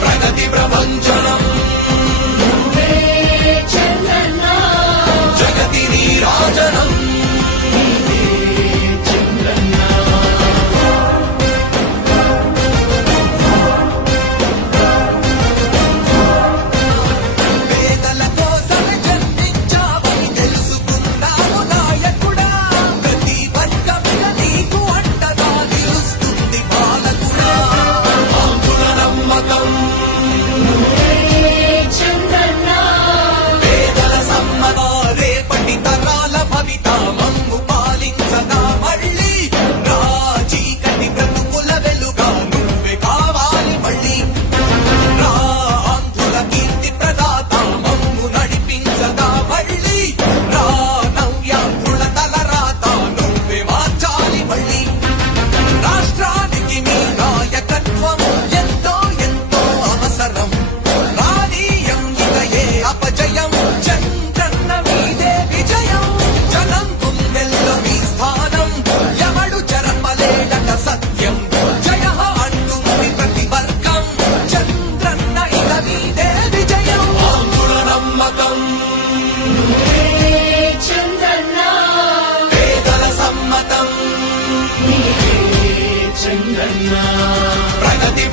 ప్రగతి ప్రపంచం ప్రగతి